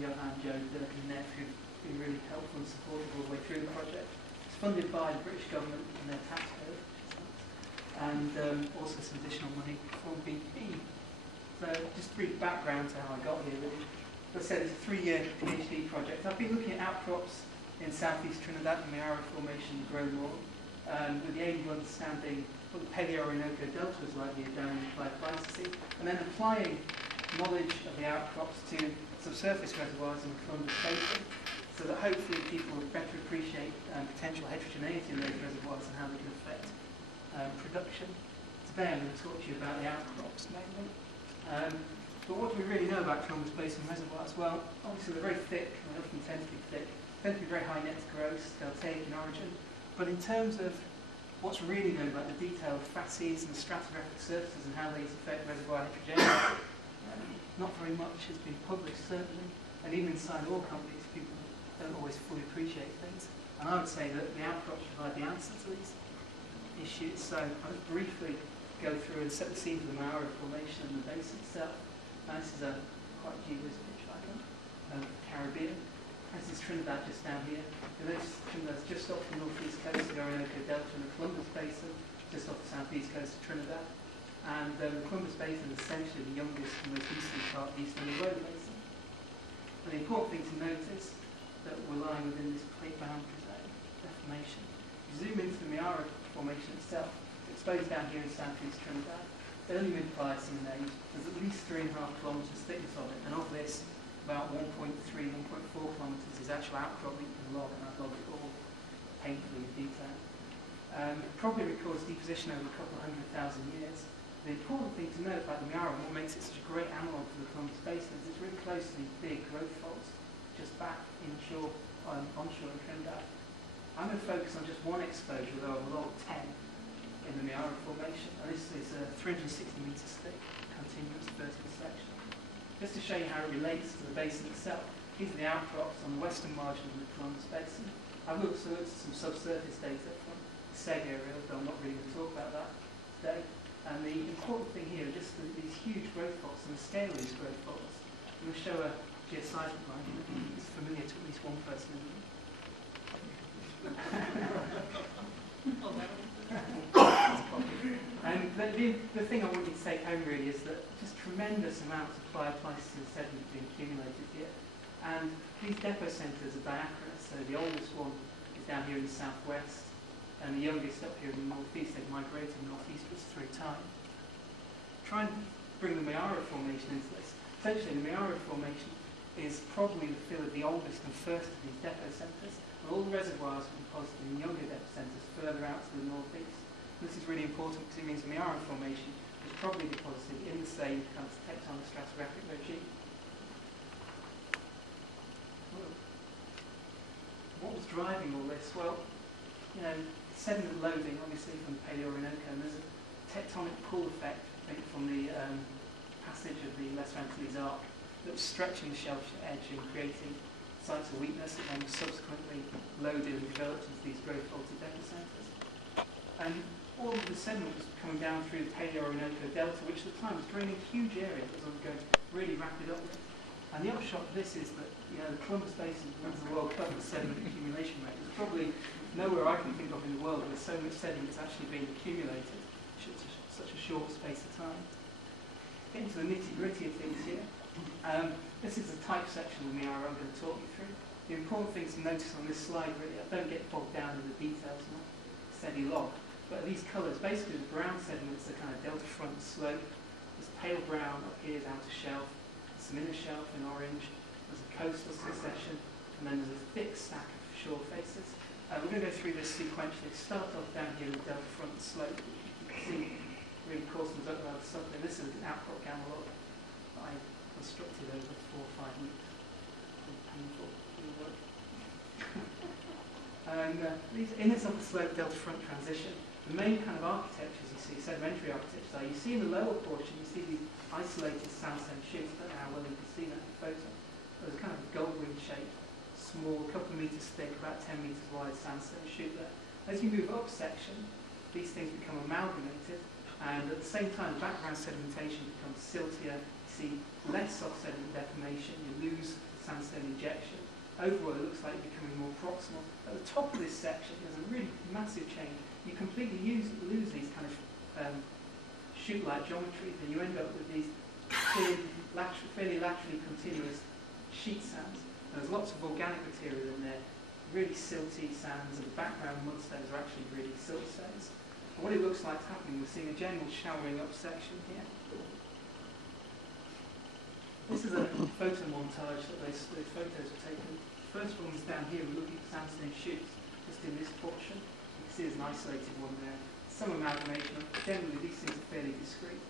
Johan, Joe, Dirk and Nev, who've been really helpful and supportive all the way through the project. It's funded by the British government and their tax code, and also some additional money from BP. So just brief background to how I got here, really. As I said, it's a 3-year PhD project. I've been looking at outcrops in southeast Trinidad and the Arrow Formation grow more, with the aim of understanding what the Paleo-Orinoco Delta was like here down in the Pleistocene, and then applying knowledge of the outcrops to subsurface reservoirs in the Columbus Basin, so that hopefully people would better appreciate potential heterogeneity in those reservoirs and how they can affect production. Today I'm going to talk to you about the outcrops mainly. But what do we really know about Columbus Basin reservoirs? Well, obviously they're very thick, and they often tend to be thick, tend to be very high net gross, deltaic in origin, but in terms of what's really known about the detailed facies and stratigraphic surfaces and how these affect reservoir heterogeneity, not very much has been published, certainly, and even inside oil companies, people don't always fully appreciate things. And I would say that the outcrops provide the answer to these issues. So I'll just briefly go through and set the scene for the Mauro Formation and the basin itself. Now, this is a quite gee-whiz picture, I think, of the Caribbean. This is Trinidad just down here. Trinidad's just off the northeast coast of the Orinoco Delta and the Columbus Basin, just off the southeast coast of Trinidad. And the Columbus Basin is essentially the youngest and most easterly part of the Eastern Rhoda Basin. And the important thing to note is that we're lying within this plate boundary zone deformation. If you zoom into the Mauro Formation itself, it's exposed down here in southeast Trinidad. It's only been Pliocene age. There's at least 3.5 kilometres thickness of it, and of this, about 1.3, 1.4 kilometres is actual outcrop that you can log, and I've logged it all painfully in detail. It probably records deposition over a couple of 100,000 years. The important thing to note about the Mauro and what makes it such a great analogue for the Columbus Basin is it's really close to these big growth faults just back inshore, onshore in Trinidad. I'm going to focus on just one exposure, though, of a lot of 10 in the Mauro Formation, and this is a 360 metres thick, continuous vertical section. Just to show you how it relates to the basin itself, these are the outcrops on the western margin of the Columbus Basin. I've looked at some subsurface data from the SEG area, but I'm not really going to talk about that today. And the important thing here are just these huge growth faults and the scale of these growth faults. I'm going to show a geoseismic line that's familiar to at least one person in the room. And the thing I want you to take home really is that just tremendous amounts of Pleistocene sediment being accumulated here. And these depot centres are diachronous, so the oldest one is down here in the southwest, and the youngest up here in the northeast. They've migrated northeastwards through time. Try and bring the Mauro Formation into this. Essentially, the Mauro Formation is probably the fill of the oldest and first of these depot centres. All the reservoirs are deposited in younger depot centres further out to the northeast. This is really important because it means the Mauro Formation is probably deposited in the same kind of tectonic stratigraphic regime. What was driving all this? Well, you know, sediment loading, obviously, from the Paleo-Orinoco, and there's a tectonic pull effect, I think, from the passage of the Lesser Antilles Arc that was stretching the shelf edge and creating sites of weakness that then was subsequently loaded and developed into these growth faulted depot centres. And all of the sediment was coming down through the Paleo-Orinoco Delta, which at the time was draining a huge area that was undergoing really rapid uplift. And the upshot of this is that, you know, the Columbus Basin, remember the World Cup, the sediment accumulation rate, there's probably nowhere I can think of in the world where so much sediment is actually being accumulated in such a short space of time. Getting to the nitty-gritty of things here. This is the type section of the Mauro I'm going to talk you through. The important thing to notice on this slide, really, I don't get bogged down in the details, not steady log, but these colours, basically the brown sediments are kind of delta front slope. There's pale brown up here down to shelf, some inner shelf in orange, there's a coastal succession, and then there's a thick stack of shore faces. We're going to go through this sequentially. Start off down here with delta front slope. You can see really coarsened up rather subtly. This is an outcrop analogue that I constructed over 4 or 5 weeks. Pretty painful work. And these in this upper slope delta front transition, the main kind of architectures you see, sedimentary architectures are, you see in the lower portion, you see these isolated sandstone shoots. I don't know how well you can see that in the photo. There's a kind of gold-wing shape, small, couple of metres thick, about 10 metres wide sandstone shoot there. As you move up section, these things become amalgamated, and at the same time, background sedimentation becomes siltier. You see less soft sediment deformation. You lose the sandstone injection. Overall, it looks like you're becoming more proximal. At the top of this section, there's a really massive change. You completely lose these kind of chute-like geometries, and you end up with these fairly laterally continuous sheet sands. And there's lots of organic material in there, really silty sands, and the background mudstones are actually really siltstones. And what it looks like is happening, we're seeing a general showering up section here. This is a photo montage that those photos were taken. The first one is down here, we're looking at sandstone chutes, just in this portion. You can see there's an isolated one there. Some amalgamation, but generally these things are fairly discrete.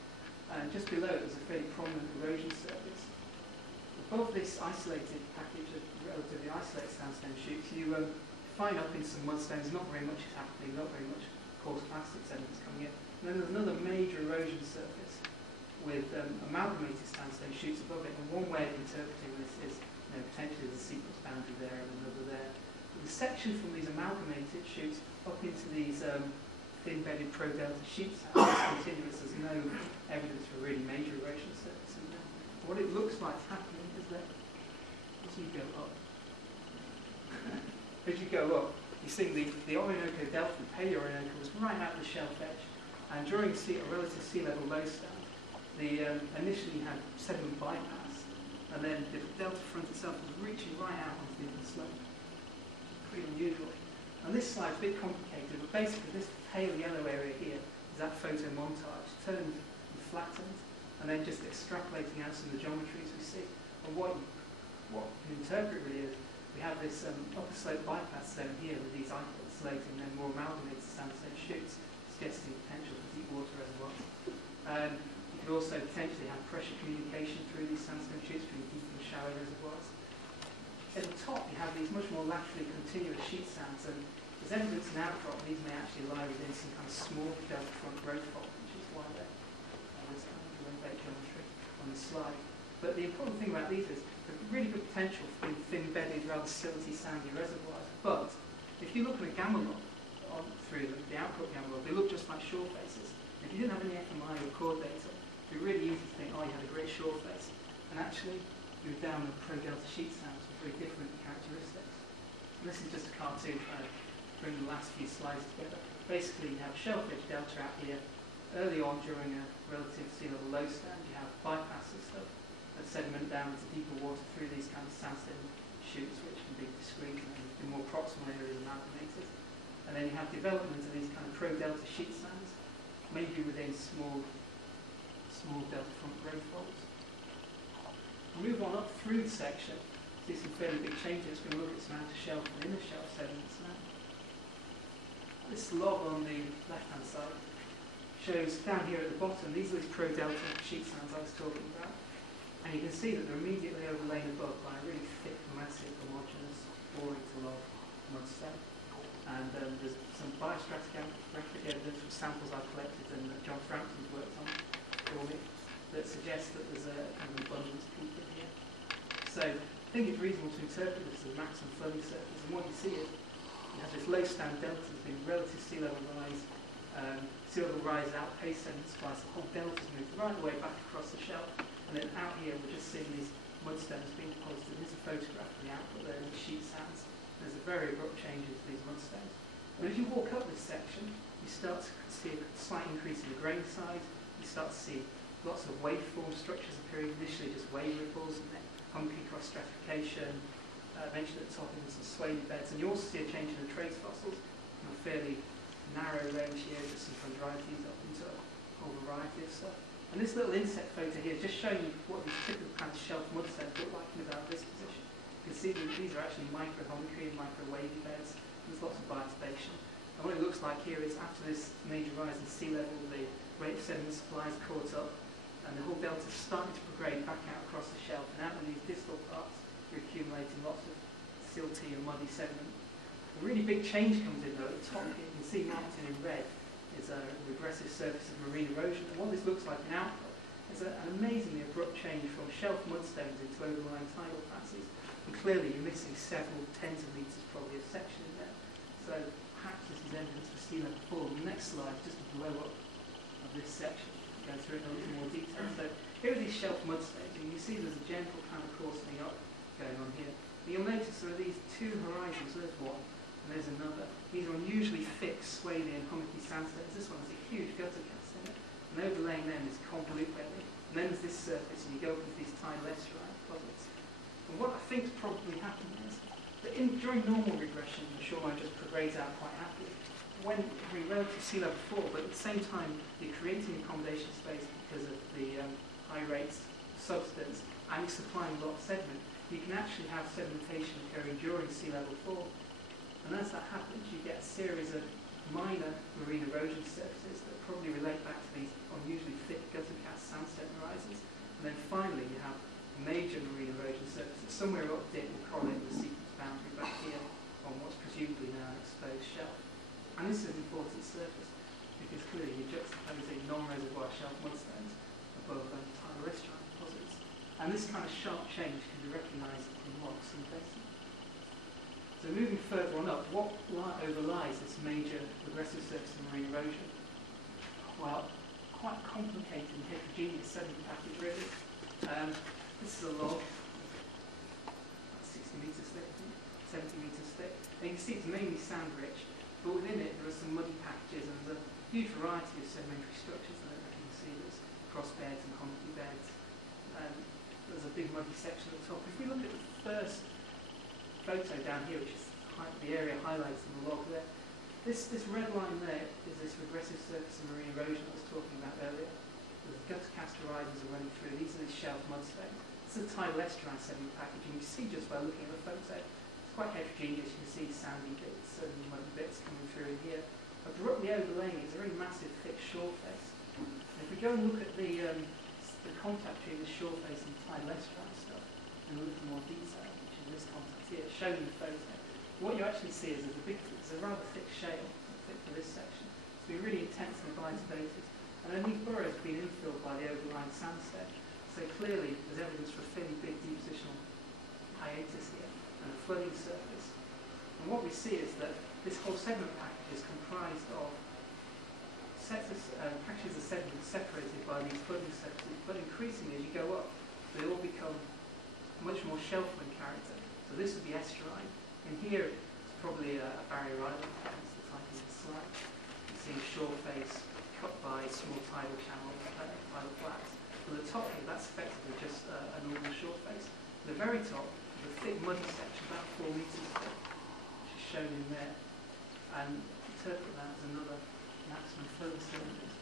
And just below it, there's a fairly prominent erosion surface. Above this isolated package of relatively isolated sandstone chutes, you find up in some mudstones, not very much is happening, not very much coarse plastic sediments coming in. And then there's another major erosion surface with amalgamated sandstone chutes above it. And one way of interpreting this is potentially there's a sequence boundary there and another there. But the section from these amalgamated chutes up into these thin-bedded pro-delta sheet sands is continuous. There's no evidence for really major erosion surface in there. What it looks like happening is that as you go up, you see the Orinoco Delta, the Paleo-Orinoco, was right out the shelf edge. And during a relative sea level low stand, initially had sediment bypass, and then the delta front itself was reaching right out onto the upper slope. Pretty unusual. And this slide's a bit complicated, but basically this pale yellow area here is that photo montage, turned and flattened, and then just extrapolating out some of the geometries we see. And what you can interpret really is we have this upper slope bypass zone here with these isolating and then more amalgamated sandstone chutes, suggesting potential for deep water reservoirs. You could also potentially have pressure communication through these sandstone chutes between deep and shallow reservoirs. At the top, you have these much more laterally continuous sheet sands, and there's evidence in outcrop these may actually lie within some kind of small delta front growth fault, which is why they're this kind of elevate geometry on the slide. But the important thing about these is they've really good potential for thin-bedded, rather silty, sandy reservoirs. But if you look at a gamma log through the outcrop gamma log, they look just like shore faces. If you didn't have any FMI or core data, it'd be really easy to think, oh, you had a great shore face. And actually, you're down the pro-delta sheet sands with very different characteristics. And this is just a cartoon trying to bring the last few slides together. Basically, you have shelf edge delta out here. Early on, during a relative sea level low stand, you have bypass and stuff that sediment down into deeper water through these kind of sandstone chutes, which can be discrete and in more proximal areas amalgamated. And then you have development of these kind of pro-delta sheet sands, maybe within small delta front growth faults. We'll move on up through the section, see some fairly big changes. We're going to look at some outer shelf and inner shelf sediments now. This log on the left-hand side shows down here at the bottom, these are these pro-delta sheet sands I was talking about. And you can see that they're immediately overlain above by a really thick, massive, homogeneous, boring-to-log mudstone. And there's some biostratigraphic evidence from samples I've collected and that John Frampton's worked on for me that suggests that there's a kind of abundance peak in here. So I think it's reasonable to interpret this as a maximum flooding surface. And what you see is you have this low stand delta that's been relative sea level rise. Sea level rise outpaced sediment splice. The whole delta's moved right the way back across the shelf. And then out here we're just seeing these mudstones being deposited. Here's a photograph of the output there in the sheet sands. There's a very abrupt change to these mudstones. But as you walk up this section, you start to see a slight increase in the grain size. You start to see lots of waveform structures appearing, initially just wave ripples, and then hunky cross stratification. Eventually at the top, there's some swaly beds. And you also see a change in the trace fossils from a fairly narrow range here, just some chondrites up into a whole variety of stuff. And this little inset photo here is just showing you what these typical kind of shelf mudstones look like in about this position. You can see that these are actually micro-hummocky and micro-wavy beds. There's lots of bioturbation. And what it looks like here is after this major rise in sea level, the rate of sediment supply is caught up, and the whole delta is starting to prograde back out across the shelf. And out in these distal parts, you're accumulating lots of silty and muddy sediment. A really big change comes in though. At the top here, you can see marked in red is a regressive surface of marine erosion. And what this looks like in outcrop is an amazingly abrupt change from shelf mudstones into overlying tidal passes. And clearly you're missing several tens of metres probably of section in there. So perhaps this is evidence for sea level fall. The next slide, just a blow up of this section, go through it in a little more detail. So here are these shelf mudstones, and you see there's a gentle kind of coarsening up going on But you'll notice there are these two horizons. There's one, and there's another. These are unusually thick, swaly and hummocky sandstones. This one has a huge gutter cast in it, and overlaying them is convolute bedding. And then there's this surface, and you go up into these tidal estuarine deposits. And what I think is probably happening is that during normal regression, the shoreline just grades out quite happily. When relative sea level fall, but at the same time you're creating accommodation space because of the high rates of subsidence, and you're supplying a lot of sediment, you can actually have sedimentation occurring during sea level fall. And as that happens, you get a series of minor marine erosion surfaces that probably relate back to these unusually thick gutter-cast sandstone horizons. And then finally you have major marine erosion surfaces somewhere up dip will correlate with the sequence boundary back here on what's presumably now an exposed shelf. And this is an important surface because clearly you're juxtaposing non-reservoir shelf mudstones above tidal estuarine deposits. And this kind of sharp change can be recognised in rocks and basin. So moving further on up, what overlies this major regressive surface of marine erosion? Well, quite complicated and heterogeneous sediment package really. This is a log, 60 metres thick, 70 metres thick. And you can see it's mainly sand rich, but within it there are some muddy packages and there's a huge variety of sedimentary structures in it. You can see there's cross beds and hummocky beds. There's a big muddy section at the top. If we look at the first photo down here, which is the area highlights in the log there, this red line there is this regressive surface of marine erosion I was talking about earlier. The gutter cast horizons are running through. These are the shelf mudstones. This is a tidal estuarine sediment package, and you can see just by looking at the photo, it's quite heterogeneous. You can see sandy bits and muddy bits coming through in here. Abruptly overlaying it is a very massive, thick shore face. And if we go and look at the contact between the shore face and tidal estuarine stuff in a little more detail, which is this contact here, shown in the photo, what you actually see is there's a rather thick shale, thick for this section. It's been really intense and dilated. And then these burrows have been infilled by the overlying sandstone. So clearly there's evidence for a fairly big depositional hiatus here and a flooding surface. And what we see is that this whole sediment package is comprised of packages of sediment separated by these flooding surfaces, but increasingly as you go up, they all become much more shelf in character. So this would be estuarine. And here it's probably a barrier island, hence the title of the slide. You see a shore face cut by small tidal channels, tidal flats. At the top here, that's effectively just a normal shore face. At the very top, the thick muddy section, about 4 metres thick, which is shown in there. And interpret that as another maximum flooding surface.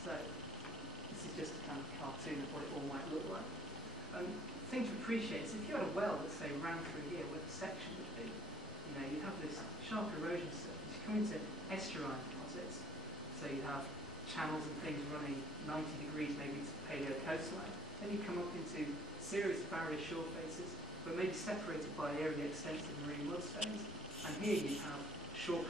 So this is just a kind of cartoon of what it all might look like. The thing to appreciate is if you had a well that say ran through here where the section would be, you have this sharp erosion surface. You come into estuarine deposits, so you have channels and things running 90 degrees maybe to the paleo coastline. Then you come up into a series of barrier shore faces, but maybe separated by area extensive marine mudstones. And here you have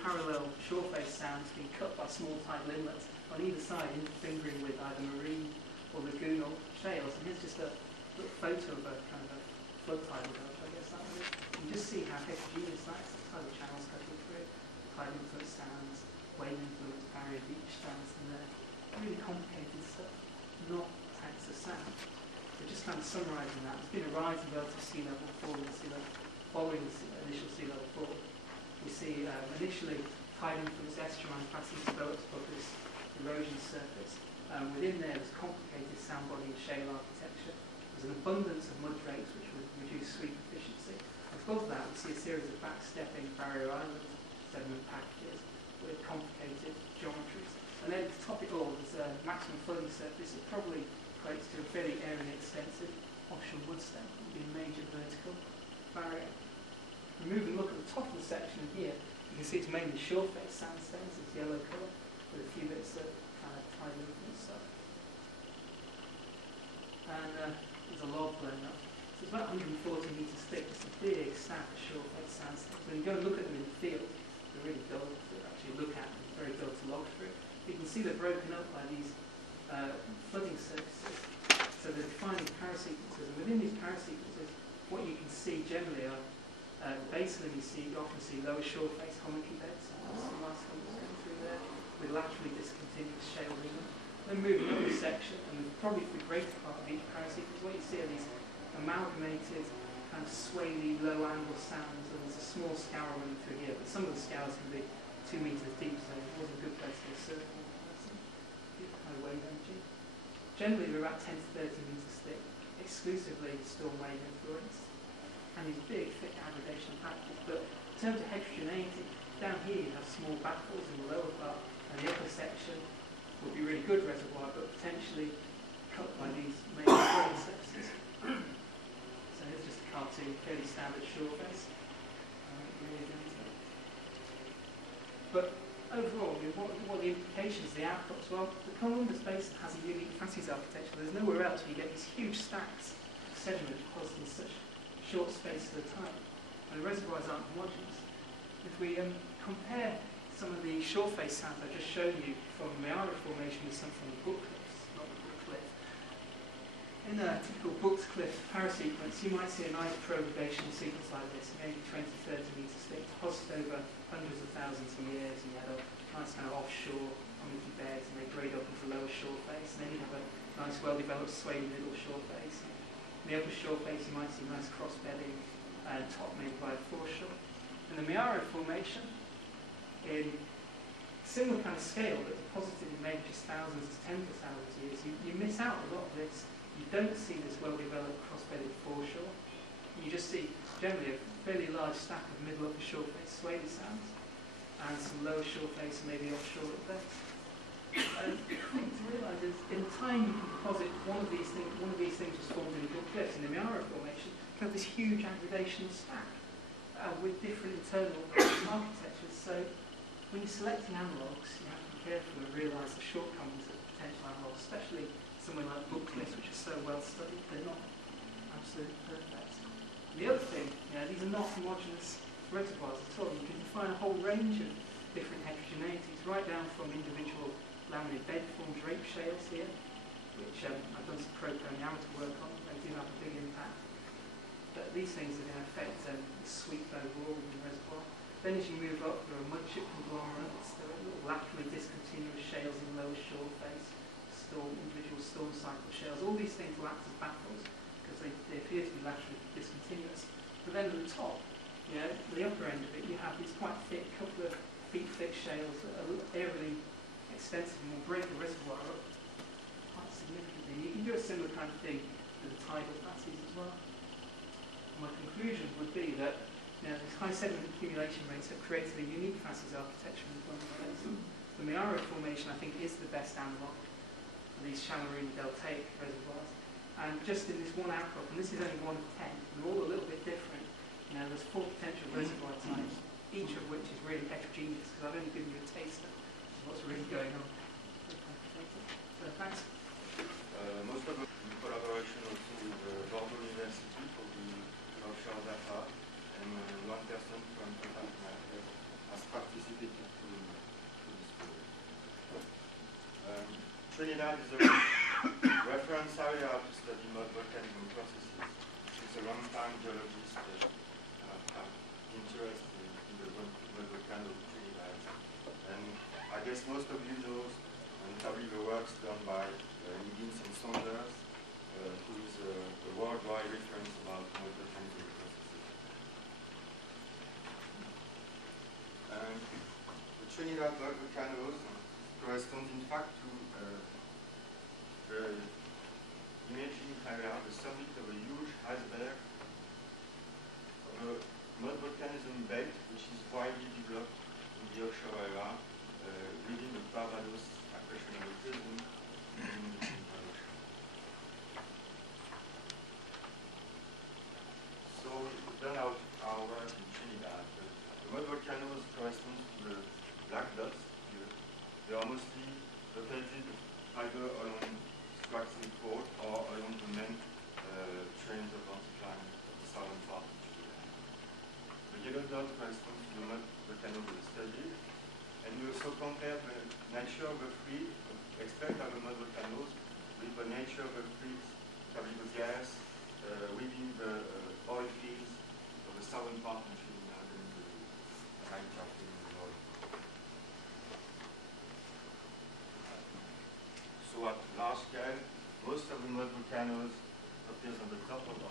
parallel shore face sands being cut by small tidal inlets on either side, interfingering with either marine or lagoonal shales. And here's just a little photo of a kind of a flood tidal gulch, I guess that was it. You just see how heterogeneous that is. The tidal channels cutting through, tidal influence sands, wave influence, barrier beach sands, and really complicated stuff, not tanks of sand. So just kind of summarising that, there's been a rise in relative sea level following the initial sea level fall. We see initially tidal influence estuarine passing developed above this erosion surface. Within there is complicated sand body and shale architecture. There's an abundance of mud drakes which would reduce sweep efficiency. Above that we see a series of backstepping barrier island sediment packages with complicated geometries. And then to top it all there's a maximum flooding surface that probably equates to a fairly area extensive offshore woodstone. It would be a major vertical barrier. If we move and look at the top of the section here, you can see it's mainly shore face sandstones, this yellow colour, with a few bits of kind of tidal influence stuff. And there's a log blown up. So it's about 140 metres thick. It's a big stack of shore face sandstones. When you go and look at them in the field, they're really dull to actually look at and very dull to log through. You can see they're broken up by these flooding surfaces. So they're defining parasequences. And within these parasequences, what you can see generally are basin, you often see lower shore face hummocky beds, some nice hummocks going through there, with laterally discontinuous shale ring. Then moving up the section, and probably for the greater part of each parasequence, what you see are these amalgamated, kind of swayly, low angle sands, and there's a small scour running through here, but some of the scours can be 2 metres deep, so it was a good place for a surfing person. Good kind of wave energy. Generally, they're about 10 to 30 metres thick, exclusively storm wave influenced, and these big, thick aggregation patches. But in terms of heterogeneity, down here you have small baffles in the lower part, and the upper section would be really good reservoir, but potentially cut by these major grade surfaces. So here's just a cartoon, fairly standard shore face. But overall, what are the implications, the outcrops? Well, the Columbus Basin has a unique facies architecture. There's nowhere else where you get these huge stacks of sediment deposited in such short space at a time. And the reservoirs aren't homogeneous. If we compare some of the shore face sands I've just shown you from the Mayara Formation with some from the Book Cliffs, not the Book Cliff. In a typical Book Cliff parasequence, you might see a nice progradational sequence like this, maybe 20, 30 metres thick, deposited over hundreds of thousands of years, and you had a nice kind of offshore community beds, and they grade up into the lower shore face, and then you have a nice well-developed swaying middle shore face. In the upper shore face, you might see nice cross-bedding and top made by a foreshore. In the Mayara Formation, in similar kind of scale, but deposited in maybe just thousands to tens of thousands of years, you miss out a lot of this. You don't see this well-developed cross-bedded foreshore. You just see generally a fairly large stack of middle upper shore face swaly sands and some lower shore face and maybe offshore at best. And the thing to realise is, in time you can deposit one of these things was formed in the Book Cliffs in the Mayara Formation, you have this huge aggregational stack with different internal architectures. So when you're selecting analogues, you have to be careful and realise the shortcomings of potential analogues, especially somewhere like Book Cliffs, which are so well studied. They're not absolutely perfect. And the other thing, these are not homogeneous reservoirs at all. You can define a whole range of different heterogeneities, right down from individual laminate bed formed drape shales here, which I've done some pro-amateur work on. They do have a big impact. But these things are going to affect the sweep overall in the reservoir. Then as you move up, there are mudchip conglomerates, there are little laterally discontinuous shales in lower shore face, individual storm cycle shales. All these things will act as baffles because they appear to be laterally discontinuous. But then at the top, the upper end of it, you have these quite thick, couple of feet thick shales that are aerially extensive and will break the reservoir up quite significantly. You can do a similar kind of thing with the tidal facies as well. My conclusion would be that these high sediment accumulation rates have created a unique facies architecture in the Columbus Basin. The Mayara Formation, I think, is the best analogue for these shallow marine deltaic reservoirs. And just in this one outcrop, and this is only 1 of 10, they're all a little bit different. There's 4 potential reservoir types, each of which is really heterogeneous, because I've only given you a taster of what's really going on. So thanks. Most of it in collaboration also with Bordeaux University for the offshore data, and one person from Total has participated to this project. Trinidad is a reference area to study mud volcanism processes. Since a long time, geologists have interest in the mud volcano of Trinidad. And I guess most of you know, and probably the works done by Higgins and Saunders, who is a worldwide reference about mud volcanism processes. And the Trinidad mud volcanoes correspond in fact to the imaging area, the summit of a huge iceberg of a mud volcanism belt which is widely developed in the offshore area within the Barbados accretionary prism in the Indian Ocean. So we've done our work in Trinidad. The mud volcanoes correspond to the black dots here. They are mostly located either along Straxon Fault or along the main trains of anticline of the southern part of Trinidad. The yellow dot corresponds to the mud volcano we studied, and we also compare the nature of the fluid extract of the mud volcanoes with the nature of the fluids, probably the gas, within the oil fields of the southern part of Trinidad and the high traffic in the north. So at large scale, most of the mud volcanoes appears on the top of the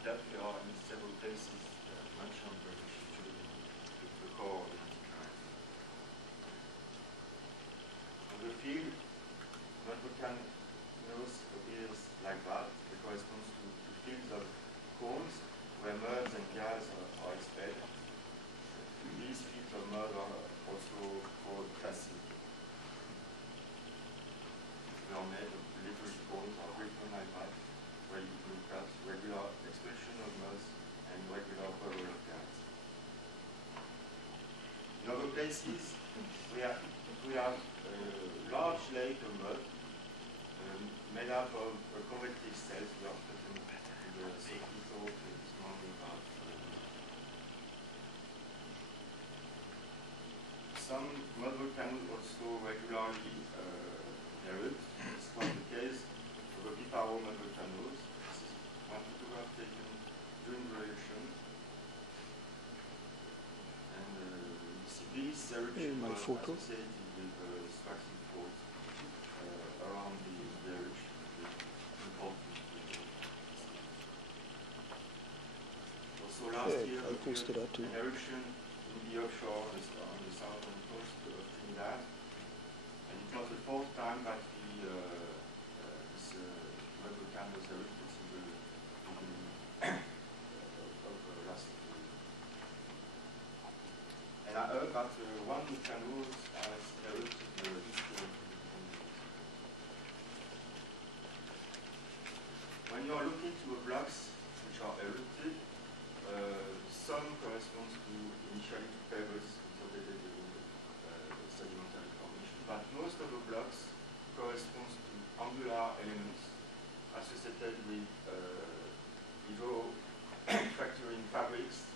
at depth there are in several places mentioned to the core of the anticline. On the field, volcanoes appears like that. It corresponds to fields of cones where muds and gas are expelled. These fields of mud are also called classic. They are made of little cones or written like that, where you look at regular expulsion of muds and regular bubble of gas. In other places, we have a large lake of mud made up of convective cells. We are talking the cyclical is normally about. Some mud volcanoes also regularly erupt. This was the case of the Piparo mud volcanoes. This is one photograph taken during the eruption. And you see these eruptions were associated with extractive faults around the eruption. Also last year, an eruption in the offshore on the southern coast of Trinidad, and it was the fourth time that this mud volcano was erupted in the beginning of last year. And I heard that one volcano has erupted this year. When you are looking to the blocks which are erupted, some corresponds to initially to pebbles interpreted in sedimentary formation, but most of the blocks corresponds to angular elements associated with hydro-fracturing fabrics,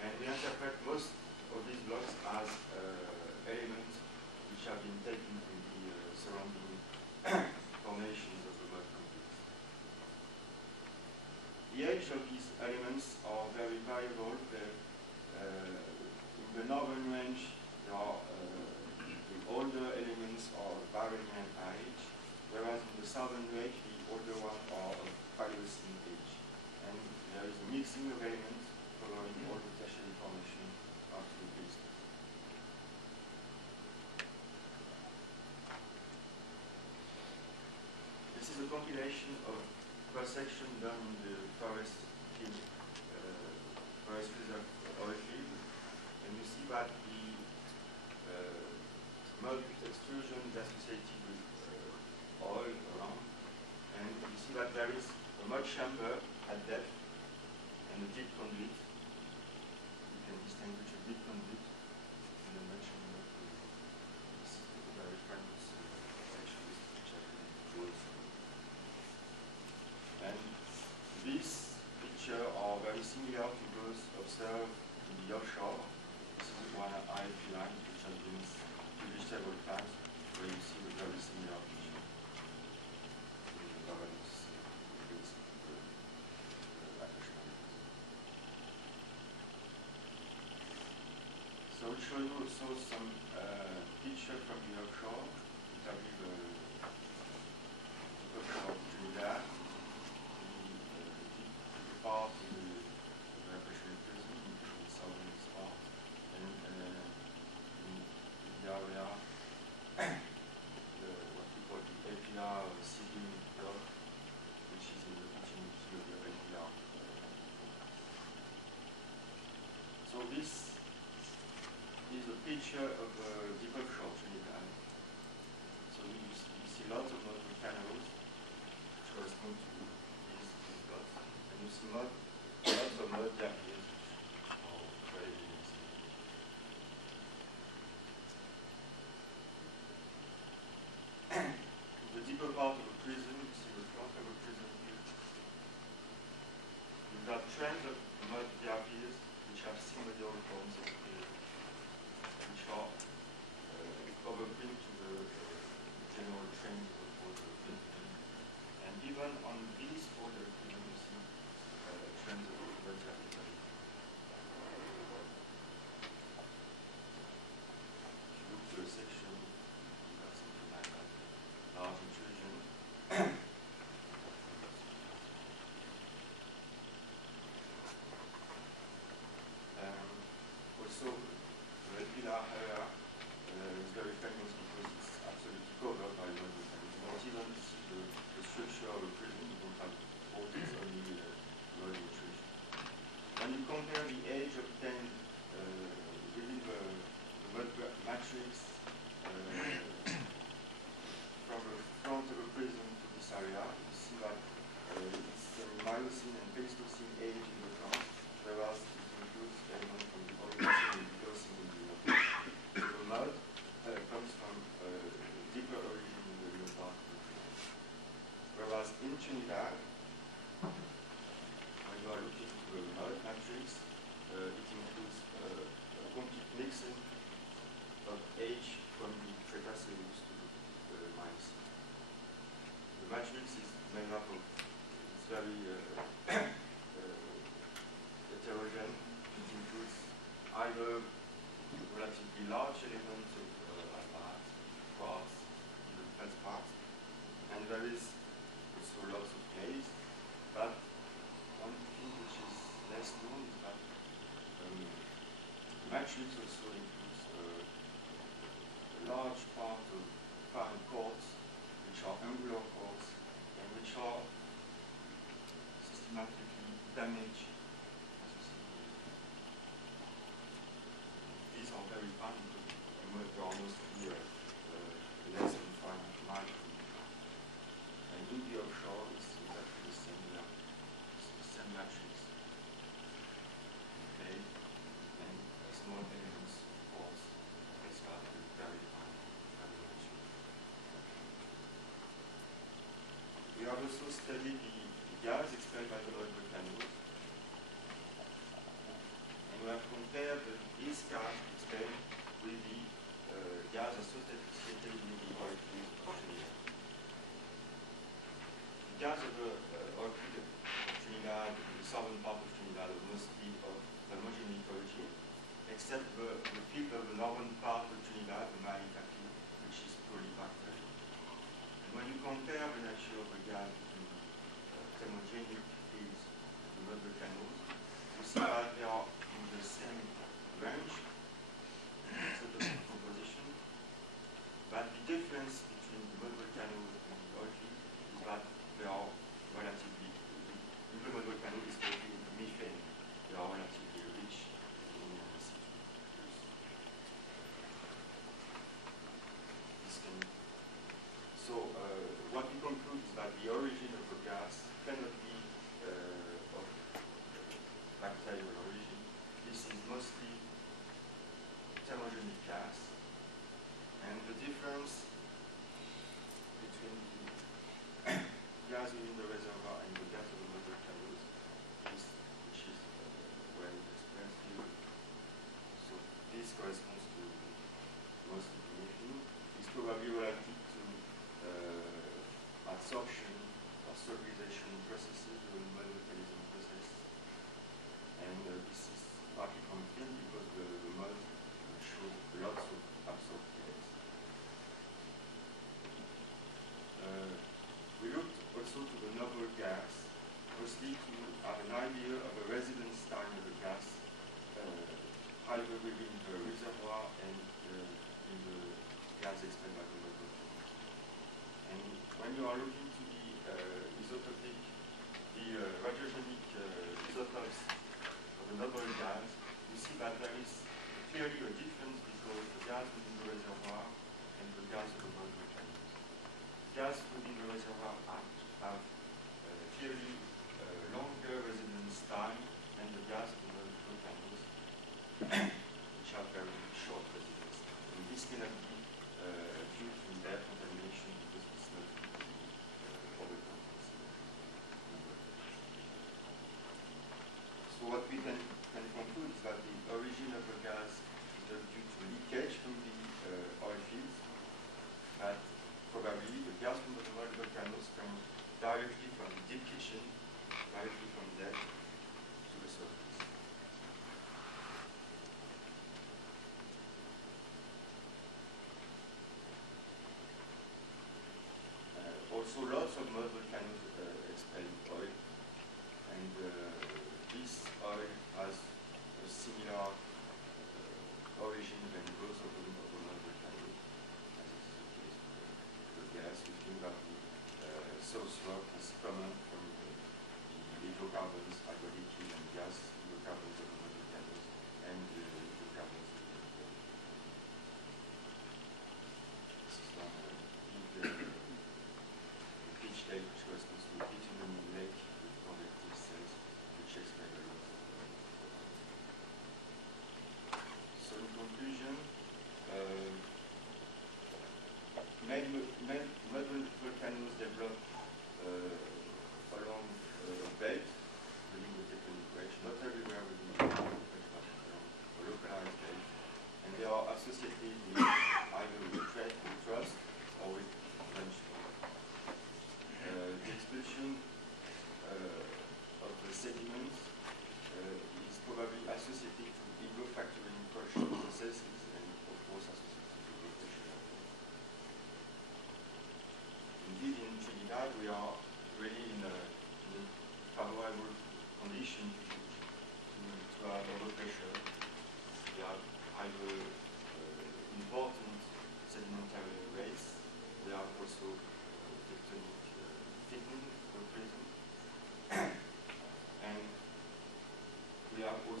and we interpret most of these blocks as elements which have been taken from the surrounding formations of the mud compounds. The age of these elements are very variable. In the northern range, there are the older elements are varying in age, whereas in the southern range, the older ones are of Paleocene age. And there is a mixing of elements following all the tertiary formation after the basin. This is a compilation of cross-section done in the forest field, forest reserve oil field, and you see that the mud extrusion is associated with oil around, and you see that there is a mud chamber at depth and a deep conduit. You can distinguish a deep conduit in the mud chamber. This is a very famous section which I can draw. And these pictures are very similar to those observed in the offshore. This is one IP line which has been published several times, where you see a very similar picture in the governance against the So we show you also some pictures from the offshore, notably the offshore of Trinidad. Part in the repression prison in the southern part, and in the area, what we call the APR seeding block, which is in the vicinity of the APR. So this is a picture of deep offshore Trinidad. So you see lots of mud volcanoes which correspond to these dots. You see mud, lots of mud jackets are very easy. The deeper part of a prison, you see the front of a prison here. You've got trends of mud diapirs which have symbolical forms of which are overbring to the general trends of the prison. And even on these border prisons, you see trends of mud diapirs. If you look to a section, you got something like that. Large intrusion. also the Pilar area is very famous because it's absolutely covered by mud volcanoes. Not even to see the structure of a prison, you don't have water, it's only mud intrusion. When you compare the age obtained within the mud matrix from the front of a prison to this area, you see that it's Miocene and Pleistocene age in the front, whereas it includes elements from the Oligocene and Eocene in the middle. The mud comes from deeper origin in the middle part of the prison. Whereas in Trinidad, when you are looking to the mud matrix, it includes a complete mixing of age from the Cretaceous to the Miocene. The matrix is made up of, it's very heterogeneous. It includes either relatively large elements of apart, quartz, in the feldspar, and there is also lots of clays. But one thing which is less known is that the matrix also includes a large part of fine quartz, which are angular quartz, and which are systematically damaged. These are very fine, but they are mostly less than 5 micron. And in the offshore, it's exactly the same. It's the same matrix. Okay, and small elements of quartz, they start with very fine granularity. We have also studied the gas expelled by the mud volcanoes, and we have compared this gas expelled with the gas associated with the oil fields of Trinidad. The gas of the oil field of Trinidad, the southern part of Trinidad, is mostly of thermogenic origin, except the field of the northern part of Trinidad, the Marita field, which is purely bacterial. And when you compare the nature of the gas between the thermogenic fields of the mud volcanoes, you see that they are in the same range, sort of composition, but the difference between the mud volcanoes and the oil fields is that they are relatively, in the mud volcano is mostly methane, they are relatively rich in C2+. So what we conclude is that the origin of the gas cannot be of bacterial origin. This is mostly thermogenic gas, and the difference between the gas within the reservoir and the gas of the mud volcanoes is, which is well expressed here. So this corresponds to mostly to methane. It's probably related to absorption or solubilization processes, the mud volcanism process, and this is partly confirmed because the mud shows lots of absorbed gas. We looked also to the noble gas, mostly to have an idea of the residence time of the gas, either within the reservoir and in the gas expelled by the mud volcano. And when you are looking to the isotopic, the radiogenic isotopes of the noble gas, you see that there is clearly a difference between the gas within the reservoir and the gas of the mud volcanoes. Gas within the reservoir have clearly longer residence time than the gas of the mud volcanoes, which have very short residence time. And this cannot be due to air contamination because it's not overcompensated. So what we can conclude is that the origin of the gas is not due to leakage from the oil fields, but probably the gas from the mud volcanoes comes directly from the deep kitchen, directly from there to the surface. Also, lots of mud volcanoes expel oil, and this oil has a similar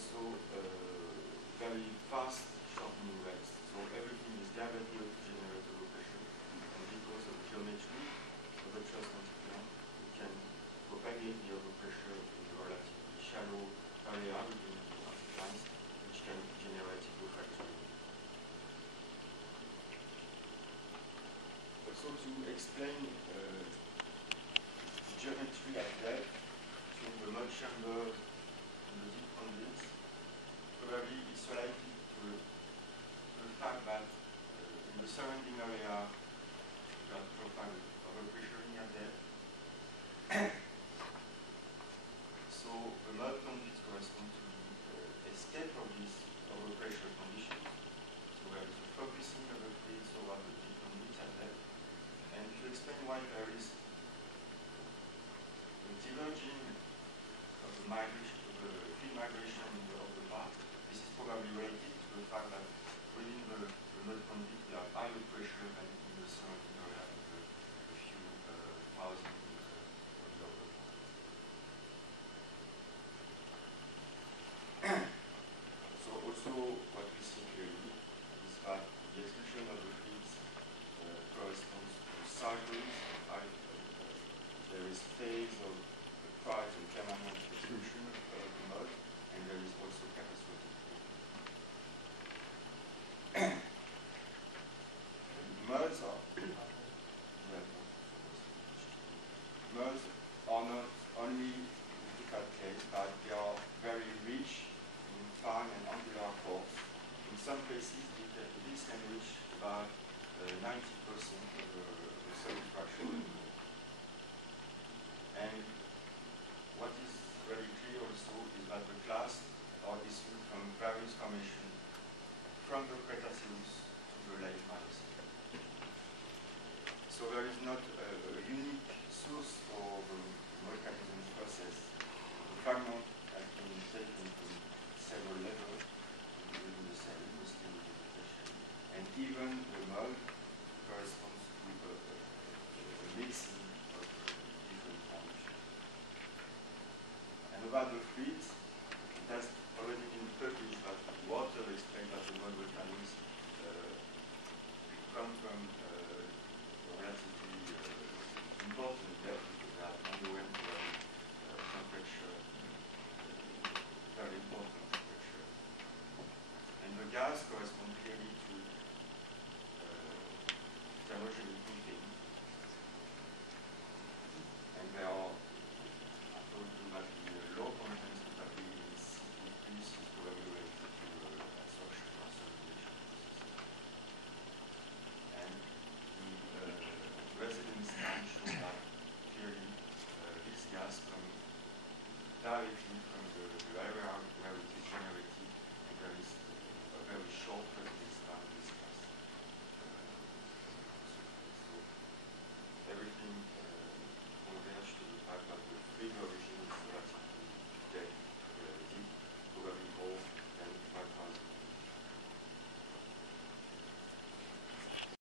also very fast shortening rates. So everything is directly up to generate overpressure. And because of the geometry of the truss multiplier, we can propagate the overpressure in a relatively shallow area within the multipliers, which can generate refractory. Also to explain geometry at depth between the mud chamber and the deep conduits, probably it's related to the fact that in the surrounding area you have profile overpressure at depth. So the mud conduits correspond to the escape of these overpressure conditions. So there is a focusing of the fluids over the deep conduits at depth. And to explain why there is the diverging of the migration, of the field migration of the path, this is probably related to the fact that within the mud conduit we have higher pressure than in the surrounding area of a few thousand meters on the upper part. So also what we see clearly is that the expulsion of the fluids corresponds to cycles. There is phase of quiet and permanent expulsion of the mud, and there is also catastrophic. Muds are not only a difficult case, but they are very rich in fine and angular force. In some cases, this can reach about 90% of the solid fraction. And what is very clear also is that the clasts are issued from various formations from the Cretaceous to the late Miocene. So there is not a unique source for the volcanism process. The fragment has been taken from several levels within the cell, mostly with vegetation. And even the mud corresponds to a mixing of different formations. And about the fluids, it has already been published that water explains that the mud volcanoes come from relatively important depth because they have underwent temperature, very important temperature. And the gas corresponds clearly to thermogenic heating. And there are, I told you that the low content capability in CP+ is probably related to absorption or circulation processes. And the residence time shows that clearly this gas comes directly from the area where it is generated, and there is a very short